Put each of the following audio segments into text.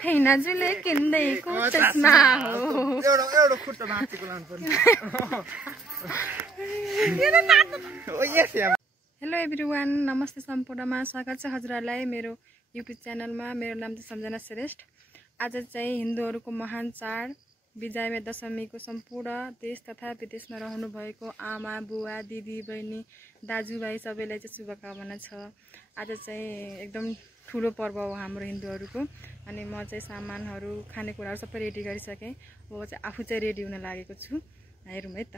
फेनाजुले किन्दैको चस्मा हो एउटा खुट्टा माथिको लानुपर्ने हेलो एभ्रिवान, नमस्ते सम्पूर्णमा स्वागत छ हजुरहरूलाई मेरो युट्युब च्यानलमा। मेरो नाम चाहिँ सम्झना श्रेष्ठ। आज चाहिँ हिन्दूहरूको महान चाड विजया दशमीको सम्पूर्ण देश तथा विदेशमा रहनु भएको आमा बुवा दिदी बहिनी दाजुभाइ सबैलाई चाहिँ शुभकामना छ। आज चाहिँ एकदम ठुलो पर्व हो हाम्रो हिन्दूहरूको। अनि म चाहिँ सामानहरू खानेकुराहरू सबै रेडी गरिसकेँ। म चाहिँ आफू चाहिँ रेडी हुन लागेको छु। हेरौँ है त।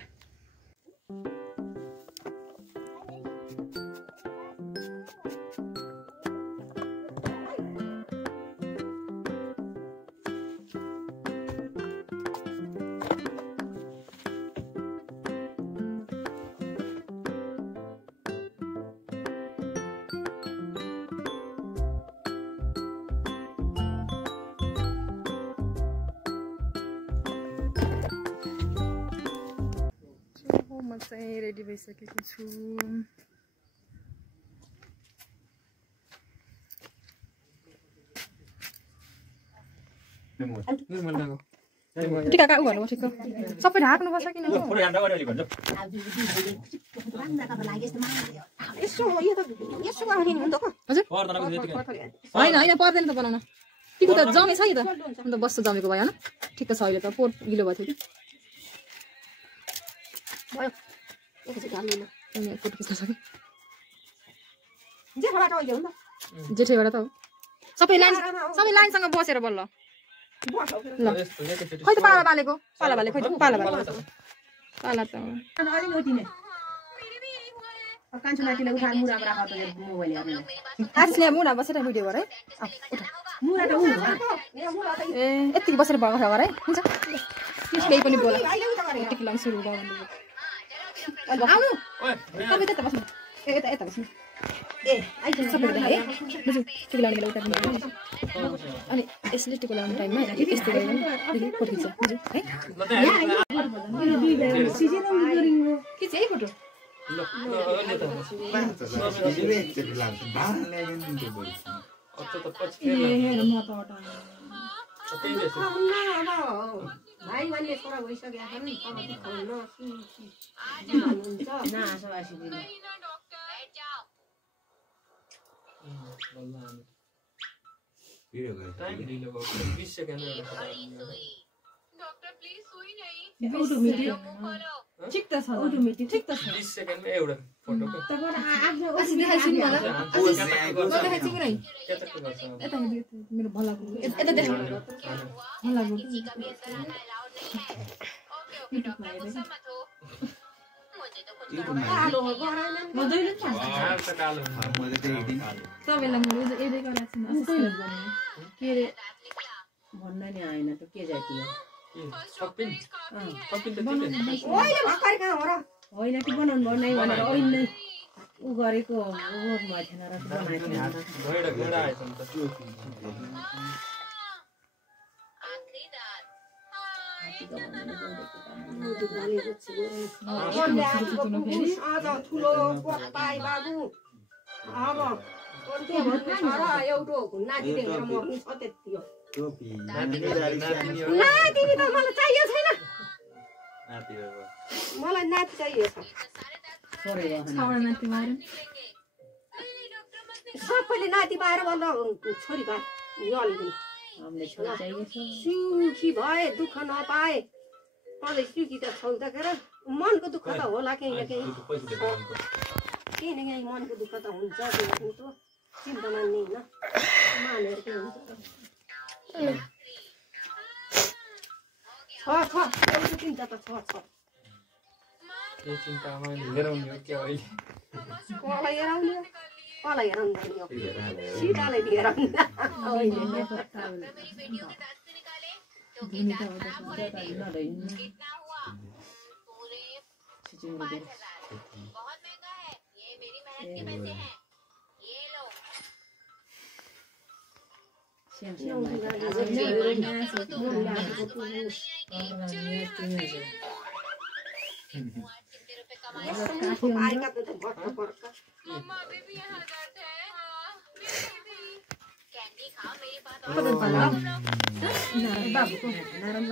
म चाहिँ रेडी भइसकेको छु। टिका काउ गर्नु ठिक सबै ढाक्नुपर्छ किन? होइन होइन पर्दैन त बनाउन। टिको त जमेछ कि त अन्त बस्छ जमेको भयो होइन ठिक छ। अहिले त पोट गिलो भएको थियो कि जेठैबाट त हो सबै लाइनसँग बसेर बल्ल ल खै त पाला बालेको पाला बाले खै त पाला बाले पाला त मुना बसेर भिडियो गर है। ए यतिकै बसेर भएको खबर है हुन्छ। केही पनि बोला यतिकै लाउनु सुरु गर्नु। अनि यसले टिको लाउने टाइममा यस्तो गरेर फोटो खिच्छ बुझ्यो है। खिच है फोटो। भाइ भन्ने छोरा भइसकेका छन्। ठिक त छ ठिक त छ 20 सेकेन्डमा एउटा फोटोको मेरो भलाको यता देखाउ भलाको सबैलाई म यदि गराएको छु के अरे भन्न नि आएन त के जाति हो होइन कि बनाउनु पर्ने भनेर अहिले ऊ गरेको थिएन र एउटा नाति मर्नु छ त्यति हो। नाति त मलाई चाहियो छैन। मलाई नाति चाहियो छ। सबैले नाति पाएर बल्ल छोरी भए सुखी भए दुःख नपाए सधैँ सुखी त छौ त के मनको दुःख त होला केही न केही केही न केही मनको दुःख त हुन्छ। चिन्ता मान्ने होइन मानेर के हुन्छ छ चिन्ता त छ मलाई हेराउनु सीताले हेराउनु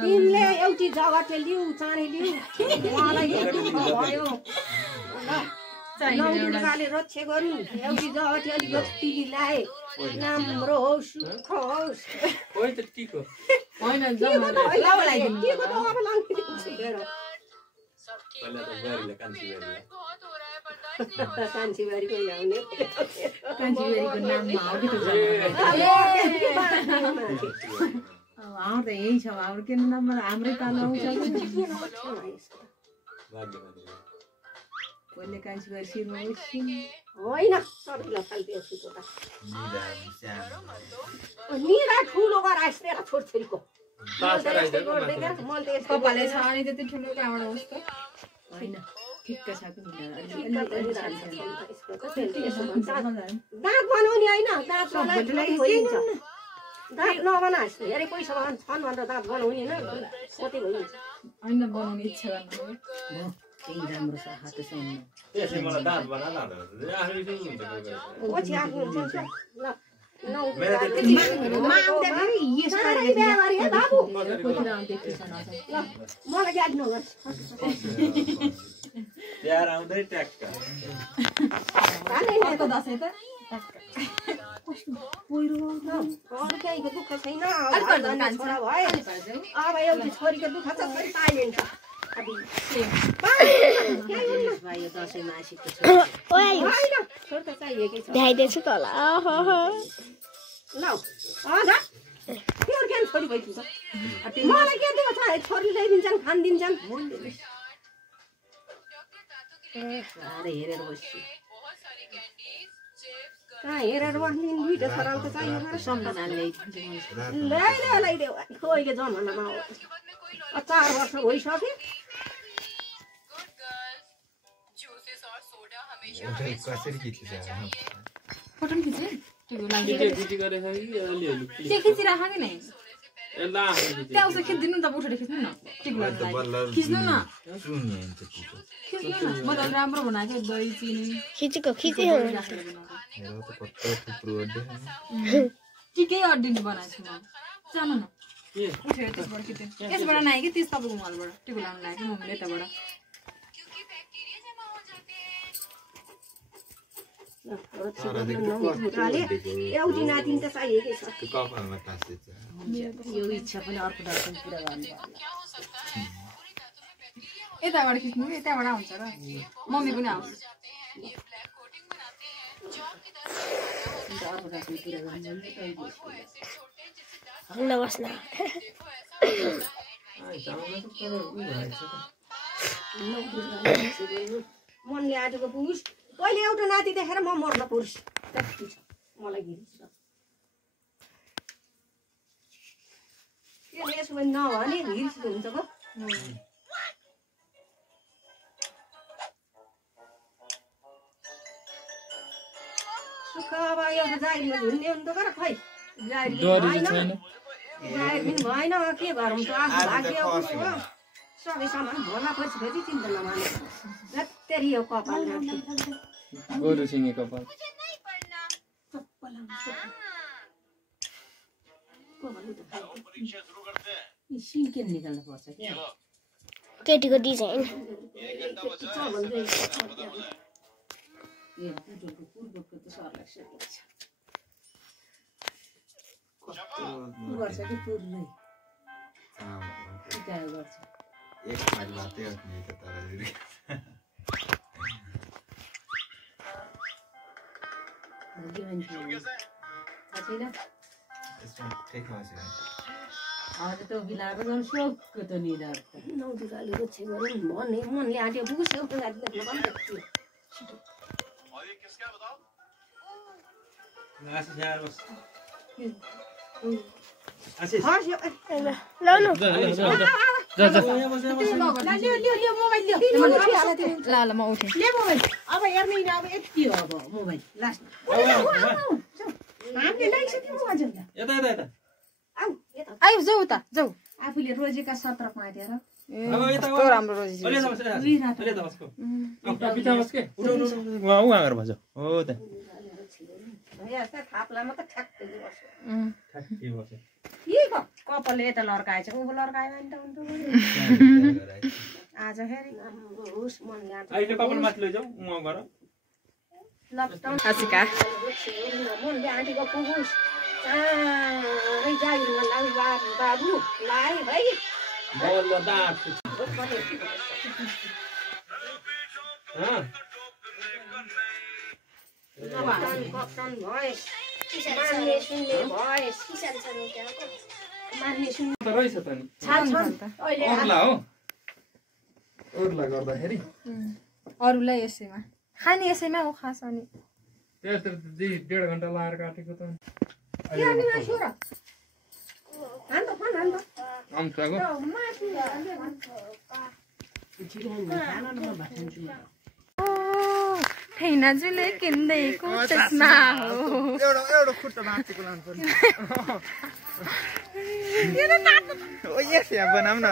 तिमीले एउटी जगते लिऊ चाँडै लिऊ मलाई भयो नौदुर्गाले रक्षा गरून् एउटी जगते अलिक टिभी लाए राम्रो होस् सुख होस् होइन त टिको होइन कान्छीबारीको ल्याउने कान्छीबारीको नाममा हो कि त हाम्रो त यही छ हाम्रो के नाममा हाम्रै पालो आउँछ कसले कान्छीबारी सिरमा होइन सबैलाई फाल्थ्यो सुतो त निरा ठुलो गराइस तेरो छोरछोरीको कपाले छ अनि त्यति ठुलो कहाँबाट होस् त होइन ठिक्क छ दाँत बनाउने होइन दाँत बनाइन्छ दाँत नबनाइस् धेरै पैसा छन् भनेर दाँत बनाउने होइन कति भइन्छ होइन बनाउने इच्छा गर्नु त्यही राम्रो छ हात सुन्नु त्यसले मलाई दाँत बनाला पछि आफ्नो हुन्छ ल मलाई याद नगर्छ यार आउँदै ट्याक्का दसैँ त अर्कैको दुःख छैन छोरा भयो अब एउटा छोरीको दुःख छ छोरी साइलेन्ट छ देखाइदिन्छु त होला ल छोरी भइदिन्छ मलाई के दुःख छ छोरी ल्याइदिन्छन् खानिदिन्छन् हेरेर बस्छु कहाँ हेरेर बस्ने दुईवटा छोराले त चाहियो सम्झना ल्याइदेऊ अहिले जमानामा 4 वर्ष भइसक्यो कसरी खिच्छ फोटो खिच्ने त्यो खिचिराख कि नै त्यहाँ उसो खिचिदिनु नि त उठेर खिच्नु न खिच्नु न म त राम्रो बनाएको दही चिनी खिचेको टिकै अड्डिनु बनाएको छु म जानु न उठेर त्यसबाट खिच्नु यसबाट नआयो कि त्यस तपाईँको मलबाट टिको लाउनु लाग्यो मम्मीले यताबाट एउटी नातिनी त चाहिएकै छ यो इच्छा पनि अर्को दर्शन पुरा गर्नु यताबाट खिच्नु यताबाट आउँछ र मम्मी पनि आउँछ अर्को दर्शन पुरा गर्नु बस्न मनले आँटेको पुरुष पहिले एउटा नाति देखेर म मर्न पुरुष त्यति छ मलाई घिरिन्छ के यसो पनि नभने घिरिन्छ हुन्छ पो सुख अब एउटा जागिरमा झुन्ने हुन्छ तर खै जागिर पनि भएन के गरौँ त आफू भाग्य हो सबै सामान होला पछि चिन्ता नमाने जत्तेरी यो कपाल गोरु सिंगे कपाल सिल्केन निकाल्नु पर्छ क्या केटीको डिजाइन गर्छ कि पुरै गर्छ एक फाइल बातै होती है तारा जी इसमें ठीक है सर अरे तो बिलाको जन शोक त निदार नौदुराले रोछे गरे भन्ने मनले आट्यो बुझ्यो एउटा गाडी देख्न पनि और ये किसका बताओ आशीष यार बस आशीष लाउनु ल म उठेँ अब हेर्नु नि अब यति हो अब मोबाइल लास्ट हामीले लाइसक्यौँ अझ यता आऊ यता आइयो जाऊ त जाऊ आफूले रोजेका 17 पाँटेर कस्तो राम्रो रोजी यस्ता थाप्ला मात्र ठ्याक्कै बस्छ कपालले यता लड्काएछ उँभो लड्कायो भने त हुन्छ आज फेरि होस् मन गाड अहिले कपाल माथि लैजाऊ उहाँ गर लकडाउन आशिका मनले आँटीको पुगुस् चाँडै जागिरमा लाग्नु बाबु लाए भाइ बल्ल दाँत कप्तान भएस मान्ने सुन्ने भएस मान्ने सुन्ने त रहेछ त नि अरूला हो अरूला गर्दाखेरि अरूलाई यसैमा खाने यसैमा हो खास अनि त्यस्तो 1.5 घण्टा लाएर काटेको त आउँछको ठैनाजुले किन्दैको चस्मा हो एउटा खुट्टा नाचेको लानु पर्ने ओ यस यहाँ बनाऊ न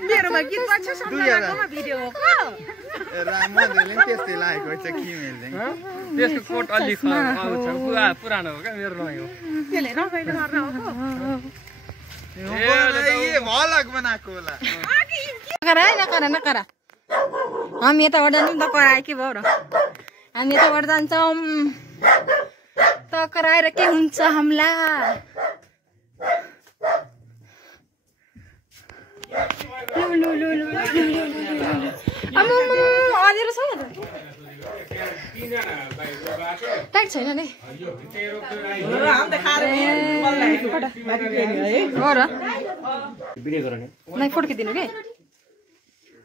मेरोमा गीत बज्छ सम्झनाकोमा भिडियो हो रामले त्यस्तै लागेको छ किमेलले त्यसको कोट अलि आउँछ पुरानो हो क्या मेरो नै हो त्यसले रमाइलो गर्न हो ए भलक बनाएको होला नकरा है नकरा हामी यताबाट जान्छौँ त कराए के भयो र हामी यताबाट जान्छौँ त कराएर के हुन्छ हामीलाई अँधेरो छ टाइट छैन नि हो र फुड्किदिनु कि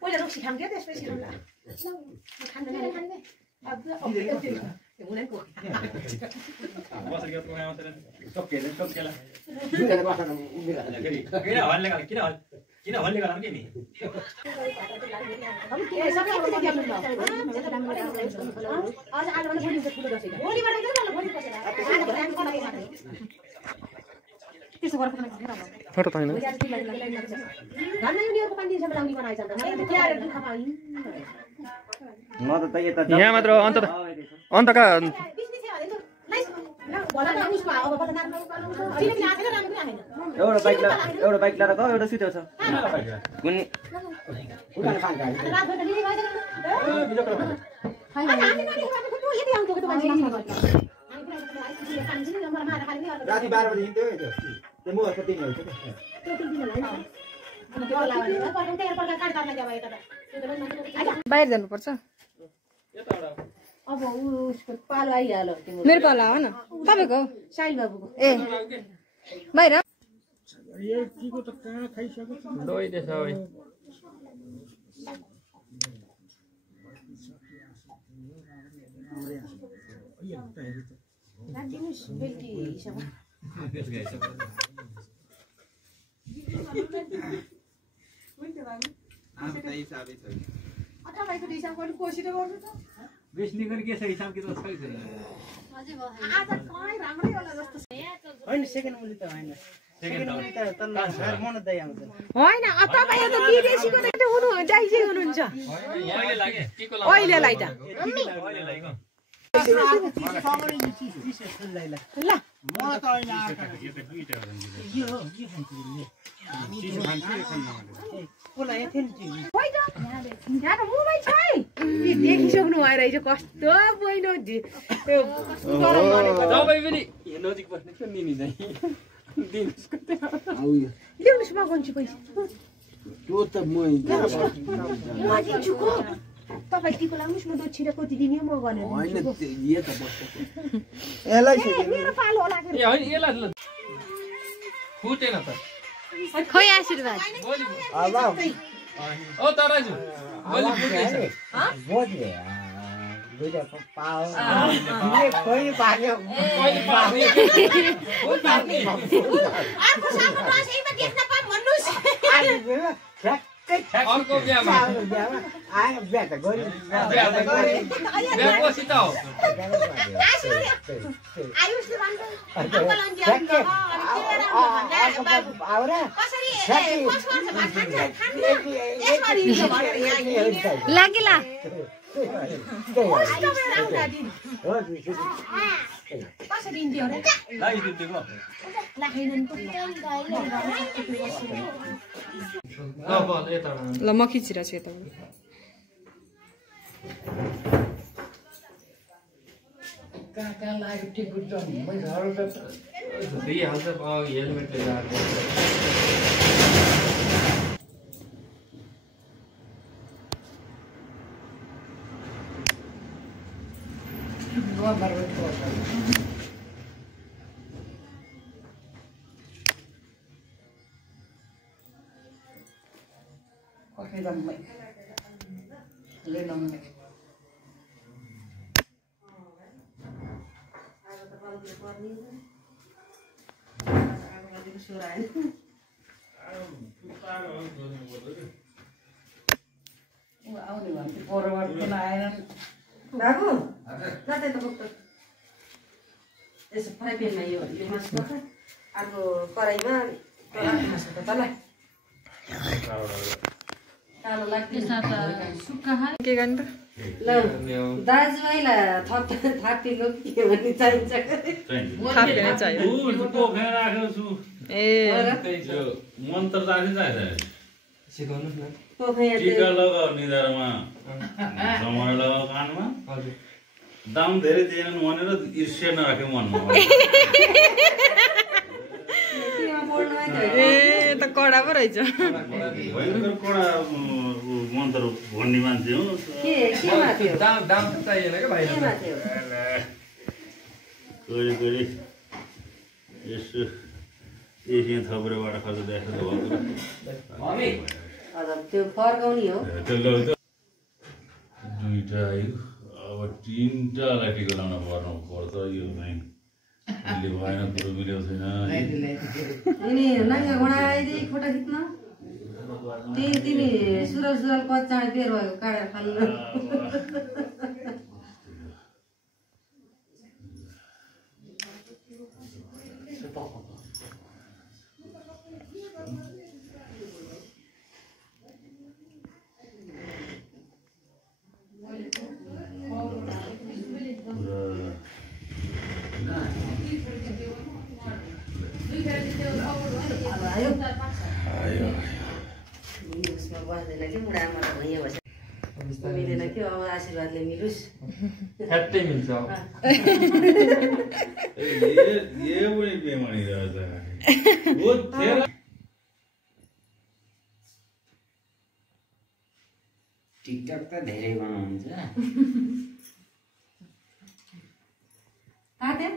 पहिला रक्सी खाम के त्यसपछि खामला त्यसो गरेको फोटो छैन यहाँ मात्र अन्तका एउटा बाइक लिएर गयो एउटा सुतेको छ कुनै राति 12 बजे हिँड्थ्यो त्यो म कति हो बाहिर जानुपर्छ अब उसको पालो आइहाल्यो मेरो पाला हो न तपाईँको साइल बाबुको ए बाहिर दोइदेछ ओइ बेच्ने गरी के छ हिसाब किताब छैन होइन सेकेन्ड मुली त होइन सेकेन्ड मुली त तल्ला मन दय आउँछ होइन तपाईँ त विदेशीको त हुनु जाइजे हुनुहुन्छ अहिलेलाई त ल देखिसक्नु भएर कस्तो पहिलो तपाईँ पनि नजिक बस्ने थियो निनी चाहिँ ल्याउनुहोस् म गन्छु पैसा त्यो त म दिन्छु तपाईँ टिको लाउनुहोस् न दक्षिणा कति दिने म गरेर होइन यो त बस्छ मेरो पालो होला ए होइन यसलाई फुटेन त खोइ आशीर्वाद ओ तराजु भोलि फुट्दैछ अर्को बिहामा आयो बिहा त गऱ्यो बिहा पछि त हो लागिला ल म खिचिरहेको छु यताबाट दिइहाल्छ हेलमेटले जाएको बाबु लाँदै त बोक्छ यसो फ्राई प्यानमा यो मासु पर्छ अर्को कराईमा मासु त तल कालो लाग्दैन के गर्नु त ल दाजुभाइलाई थापिएको के भन्ने चाहिन्छ थाप्ने चाहियो ए मन्त्र जाने सिकाउनुहोस् न टिका लगाऊ निधारमा जमरा लगाऊ कानमा दाम धेरै दिएनन् भनेर ईर्ष्या नराख्यो मनमा ए त कडा पो रहेछ भयङ्कर कडा मन्त्र भन्ने मान्छे हो दाम त चाहिएन क्या भाइ कहिले यसो एसियन थपरेबाट खर्च देखाएको त्यो फर्काउने हो दुईटा आयो अब तीनटालाई टिका लाउन पर्छ यो चाहिँ अहिले भएन कुरो मिलेको छैन यिनी नाङ्गा घोडा आइदिए खोटा खिच्न तिमी सुरज कच्चा बेर भएको काँडा खाल्नु मिलेन कि अब आशीर्वादले मिलोस् ठ्याट्टै मिल्छ टिकटक त धेरै बनाउनुहुन्छ ताते